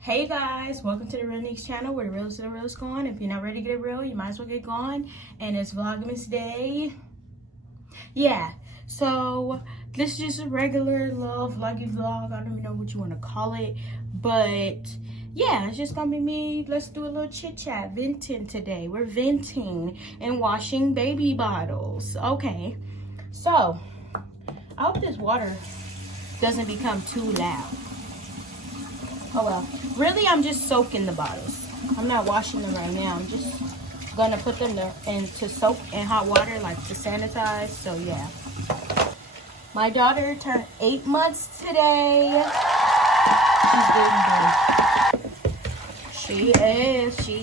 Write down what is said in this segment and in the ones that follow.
Hey guys, welcome to the Therealnique channel where the real is the real is going. If you're not ready to get real, you might as well get going. And it's Vlogmas day. Yeah, so this is just a regular little vloggy vlog. I don't even know what you want to call it. But yeah, it's just gonna be me. Let's do a little chit chat, venting today. We're venting and washing baby bottles. Okay, so I hope this water doesn't become too loud. Oh well, really I'm just soaking the bottles. I'm not washing them right now. I'm just gonna put them into soak and hot water, like to sanitize. So yeah, my daughter turned 8 months today. She's getting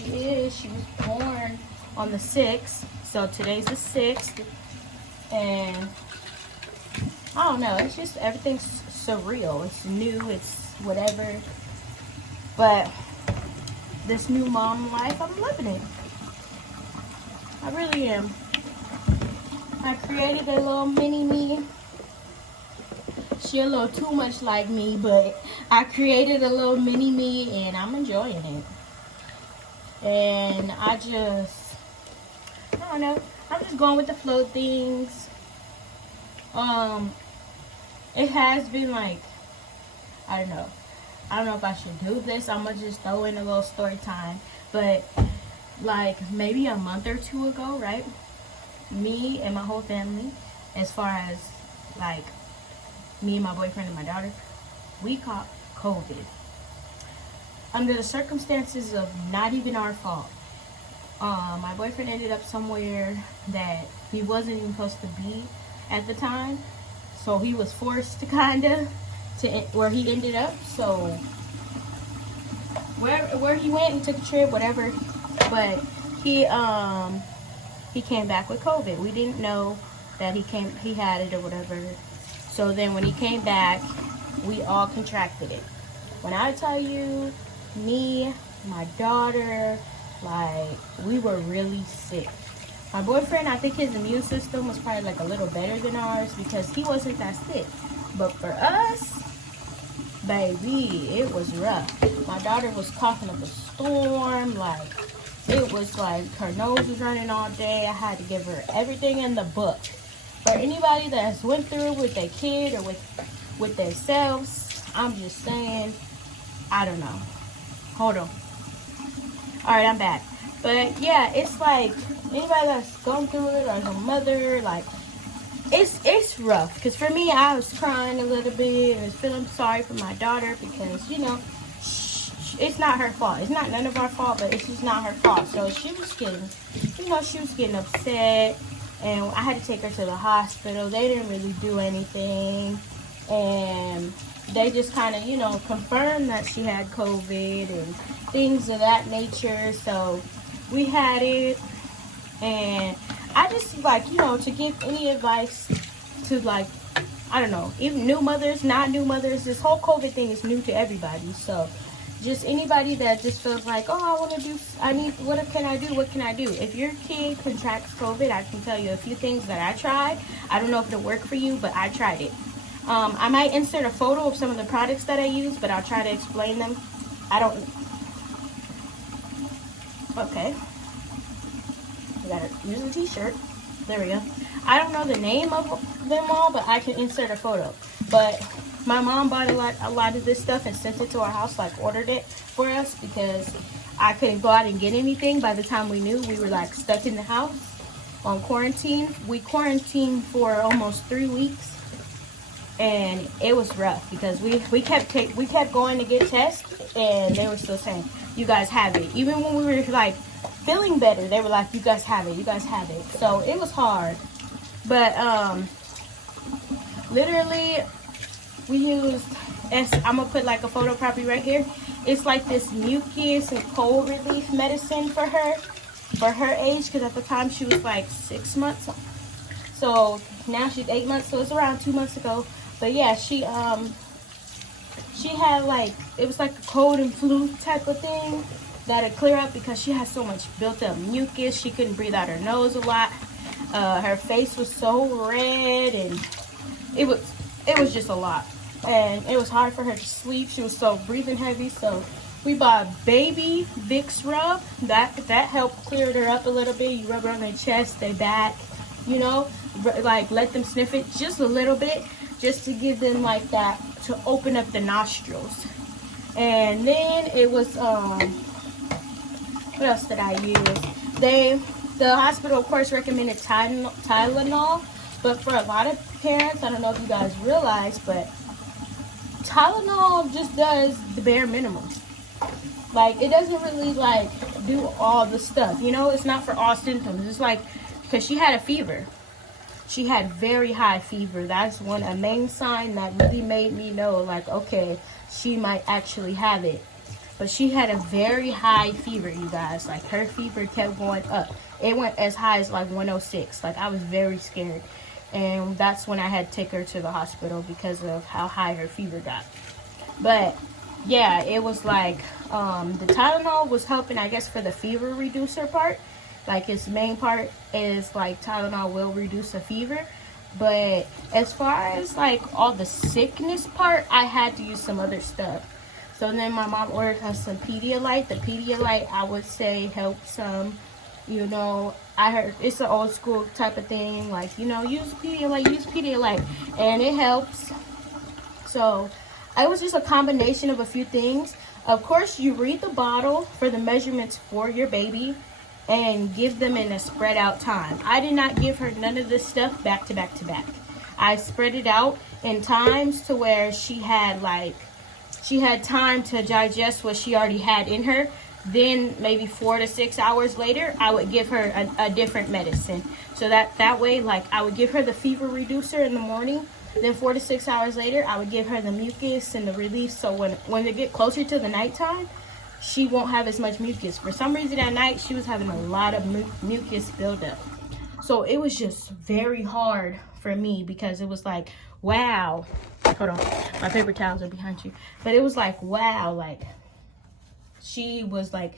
big. She was born on the 6th, so today's the 6th. And I don't know, it's just everything's surreal. It's new, it's whatever. But this new mom life, I'm loving it. I really am. I created a little mini me. She a little too much like me, but I created a little mini me and I'm enjoying it. And I don't know. I'm just going with the flow of things. It has been like, I don't know if I should do this. I'm gonna just throw in a little story time. But like maybe a month or two ago, right? Me and my whole family, as far as like me and my boyfriend and my daughter, we caught COVID. Under the circumstances of not even our fault. My boyfriend ended up somewhere that he wasn't even supposed to be at the time. So he was forced to to where he ended up. So where he went and took a trip, whatever, but he came back with COVID. We didn't know that he had it or whatever. So then when he came back, we all contracted it. When I tell you, me, my daughter, like, we were really sick. My boyfriend, I think his immune system was probably like a little better than ours because he wasn't that sick. But for us, baby, it was rough. My daughter was coughing up a storm. Like, it was like her nose was running all day. I had to give her everything in the book. For anybody that's went through with their kid or with themselves, I'm just saying, I don't know. Hold on. All right, I'm back. But yeah, it's like anybody that's gone through it or a mother, like, it's rough. Because for me, I was crying a little bit. I was feeling sorry for my daughter because, you know, it's not her fault. It's not none of our fault, but it's just not her fault. So she was getting upset. And I had to take her to the hospital. They didn't really do anything. And they just kind of, confirmed that she had COVID and things of that nature. So we had it. And I just, like, to give any advice to, like, I don't know, even new mothers, not new mothers, this whole COVID thing is new to everybody. So just anybody that just feels like, oh, what can I do? If your kid contracts COVID, I can tell you a few things that I tried. I don't know if it'll work for you, but I tried it. I might insert a photo of some of the products that I use, but I'll try to explain them. Okay. I gotta use a t-shirt. There we go. I don't know the name of them all, but I can insert a photo. But my mom bought a lot of this stuff and sent it to our house, like ordered it for us because I couldn't go out and get anything. By the time we knew, we were like stuck in the house on quarantine. We quarantined for almost 3 weeks. And it was rough because we kept going to get tests and they were still saying, you guys have it. Even when we were like feeling better, they were like, you guys have it. So it was hard. But literally we used, I'm going to put like a photo probably right here. It's like this mucus and cold relief medicine for her age, because at the time she was like 6 months. So now she's 8 months, so it's around 2 months ago. But yeah, she had like, it was like a cold and flu type of thing that'd clear up because she had so much built up mucus. She couldn't breathe out her nose a lot. Her face was so red and it was just a lot. And it was hard for her to sleep. She was so breathing heavy. So We bought baby Vicks rub. That helped clear her up a little bit. You rub it on their chest, their back, you know, like let them sniff it just a little bit, just to give them like that, to open up the nostrils. And then it was what else did I use? The hospital of course recommended Tylenol, but for a lot of parents, I don't know if you guys realize, but Tylenol just does the bare minimum. Like, it doesn't really like do all the stuff, you know. It's not for all symptoms. It's like, because she had a fever, she had very high fever. That's a main sign that really made me know, like, okay, she might actually have it. But she had a very high fever, you guys. Like, her fever kept going up. It went as high as like 106. Like, I was very scared, and that's when I had to take her to the hospital because of how high her fever got. But yeah, it was like the Tylenol was helping, I guess, for the fever reducer part. Like, its main part is like Tylenol will reduce a fever, but as far as like all the sickness part, I had to use some other stuff. So then my mom ordered us some Pedialyte. The Pedialyte, I would say, helped some. You know, I heard it's an old school type of thing, like, you know, use Pedialyte, and it helps. So it was just a combination of a few things. Of course, you read the bottle for the measurements for your baby and give them in a spread out time. I did not give her none of this stuff back to back to back. I spread it out in times to where she had time to digest what she already had in her. Then maybe 4 to 6 hours later, I would give her a different medicine. So that way, like, I would give her the fever reducer in the morning. Then 4 to 6 hours later, I would give her the mucus and the relief. So when they get closer to the nighttime, she won't have as much mucus. For some reason at night, she was having a lot of mucus buildup. So it was just very hard for me because it was like, wow. Hold on, my paper towels are behind you. But it was like, wow, like, she was like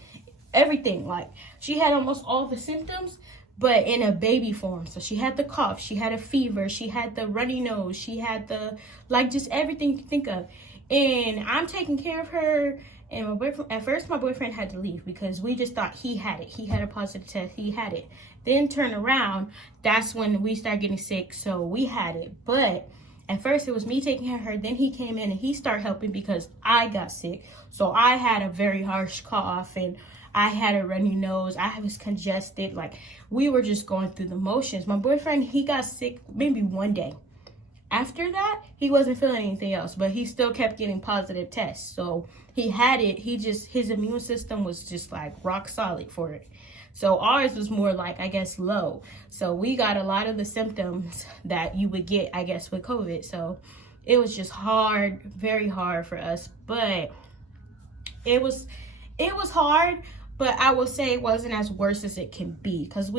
everything. Like, she had almost all the symptoms, but in a baby form. So she had the cough, she had a fever, she had the runny nose, she had the, like, just everything you can think of. And I'm taking care of her. And my boyfriend, at first my boyfriend had to leave because we just thought he had it. He had a positive test, he had it. Then turn around, that's when we started getting sick, so we had it. But at first it was me taking care of her. Then he came in and he started helping because I got sick. So I had a very harsh cough and I had a runny nose. I was congested. Like, we were just going through the motions. My boyfriend, he got sick maybe one day. After that, he wasn't feeling anything else, but he still kept getting positive tests. So he had it. His immune system was just like rock solid for it. So ours was more like, I guess, low. So we got a lot of the symptoms that you would get, I guess, with COVID. So it was just hard, very hard for us. But it was hard, but I will say it wasn't as worse as it can be. Because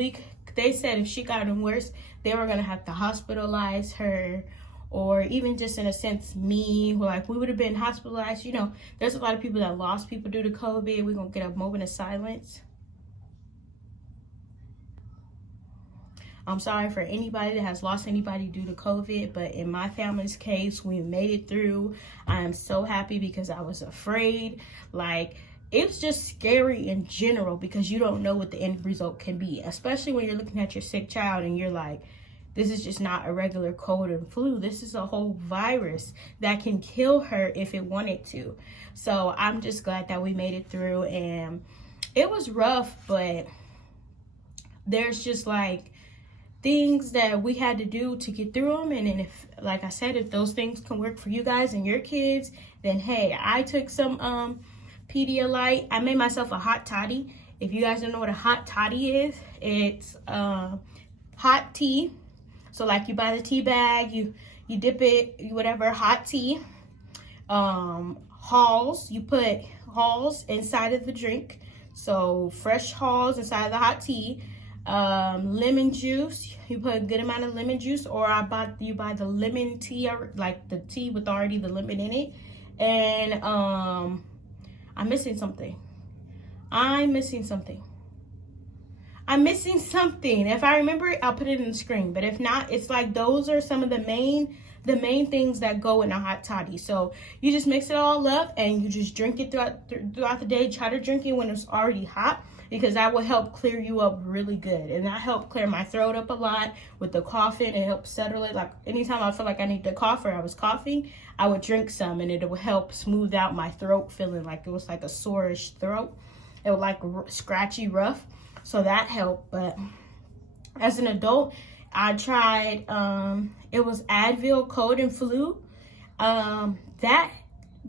they said if she got worse, they were going to have to hospitalize her. Or even just in a sense, me, like, we would have been hospitalized. You know, there's a lot of people that lost people due to COVID. We're going to get a moment of silence. I'm sorry for anybody that has lost anybody due to COVID, but in my family's case, we made it through. I am so happy because I was afraid. Like, it's just scary in general because you don't know what the end result can be, especially when you're looking at your sick child and you're like, this is just not a regular cold and flu. This is a whole virus that can kill her if it wanted to. So I'm just glad that we made it through, and it was rough, but there's just like things that we had to do to get through them. And then, if, like I said, if those things can work for you guys and your kids, then hey, I took some Pedialyte. I made myself a hot toddy. If you guys don't know what a hot toddy is, it's hot tea. So like, you buy the tea bag, you dip it, whatever, hot tea. Halls, you put Halls inside of the drink. So fresh Halls inside of the hot tea. Lemon juice, you put a good amount of lemon juice, or you buy the lemon tea, or like the tea with already the lemon in it. And I'm missing something. If I remember it, I'll put it in the screen. But if not, it's like those are some of the main the main things that go in a hot toddy. So you just mix it all up and you just drink it throughout the day. Try to drink it when it's already hot, because that will help clear you up really good. And that helped clear my throat up a lot with the coughing. It helped settle it. Like anytime I feel like I need to cough or I was coughing, I would drink some, and it would help smooth out my throat, feeling like it was like a soreish throat. It was like scratchy, rough. So that helped. But as an adult, I tried, it was Advil, cold and flu. That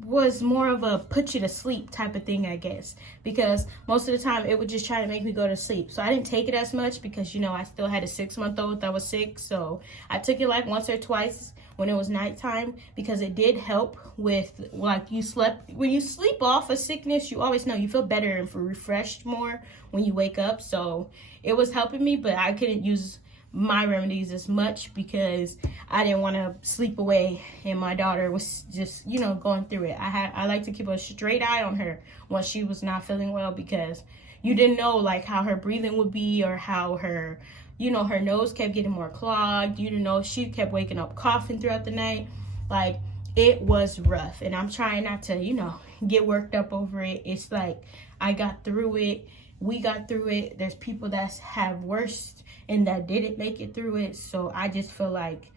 was more of a put you to sleep type of thing, I guess, because most of the time it would just try to make me go to sleep. So I didn't take it as much because, you know, I still had a 6-month-old that was sick. So I took it like once or twice when it was nighttime, because it did help with, like, when you sleep off a sickness, you always know you feel better and refreshed more when you wake up. So it was helping me, but I couldn't use my remedies as much because I didn't want to sleep away, and my daughter was just, you know, going through it. I like to keep a straight eye on her when she was not feeling well, because you didn't know like how her breathing would be, or how her, you know, her nose kept getting more clogged. You didn't know she kept waking up coughing throughout the night. Like, it was rough, and I'm trying not to, you know, get worked up over it. It's like I got through it. We got through it. There's people that have worse and that didn't make it through it. So I just feel like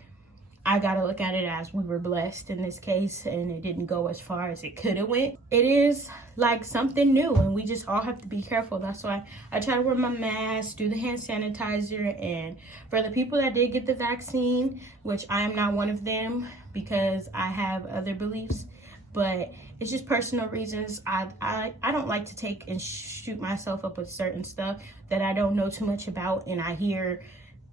I gotta look at it as we were blessed in this case, and it didn't go as far as it could have went. It is like something new, and we just all have to be careful. That's why I try to wear my mask, do the hand sanitizer. And for the people that did get the vaccine, which I am not one of them because I have other beliefs, but it's just personal reasons. I don't like to take and shoot myself up with certain stuff that I don't know too much about, and I hear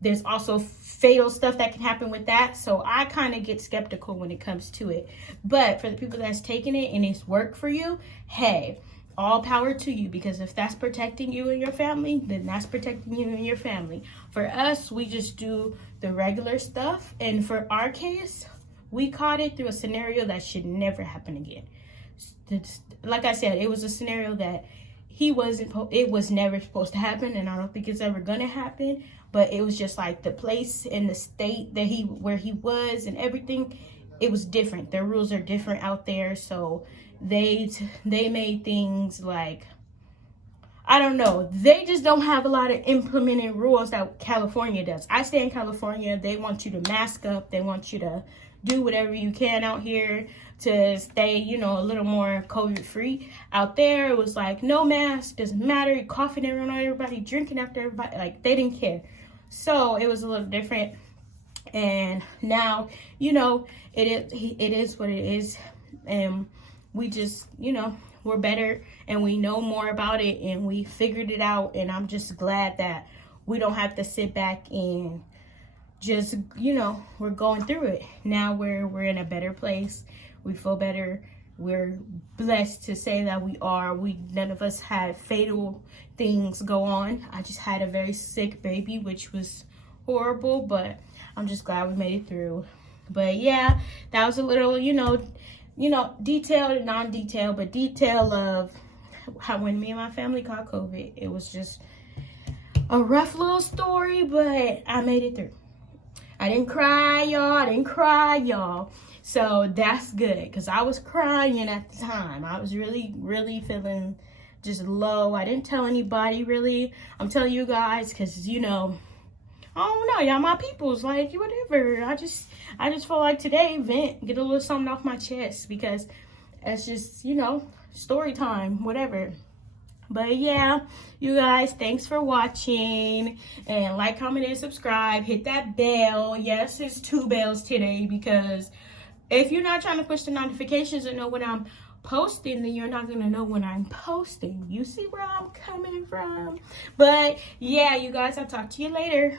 there's also fatal stuff that can happen with that. So I kind of get skeptical when it comes to it. But for the people that's taking it and it's worked for you, hey, all power to you, because if that's protecting you and your family, then that's protecting you and your family. For us, we just do the regular stuff. And for our case, we caught it through a scenario that should never happen again. Like I said, it was a scenario that it was never supposed to happen, and I don't think it's ever gonna happen. But it was just like the place and the state that where he was and everything, it was different. Their rules are different out there. So they made things like, I don't know, they just don't have a lot of implementing rules that California does. I stay in California. They want you to mask up. They want you to do whatever you can out here to stay, you know, a little more COVID free. Out there, it was like, no mask, doesn't matter. You're coughing around everybody, drinking after everybody. Like, they didn't care. So it was a little different. And now, you know, it is what it is. And we just, you know, we're better and we know more about it and we figured it out. And I'm just glad that we don't have to sit back and just, you know, we're going through it. Now we're in a better place. We feel better. We're blessed to say that we are. None of us had fatal things go on. I just had a very sick baby, which was horrible, but I'm just glad we made it through. But yeah, that was a little, you know, detailed and non-detailed, but detail of how when me and my family caught COVID. It was just a rough little story, but I made it through. I didn't cry, y'all. So that's good, because I was crying at the time. I was really, really feeling just low. I didn't tell anybody, really. I'm telling you guys because, you know, I don't know, y'all my peoples, like, whatever. I just feel like today, get a little something off my chest, because it's just, you know, story time, whatever. But yeah, you guys, thanks for watching. And like, comment, and subscribe. Hit that bell. Yes, it's 2 bells today, because if you're not trying to push the notifications and know when I'm posting, then you're not going to know when I'm posting. You see where I'm coming from? But yeah, you guys, I'll talk to you later.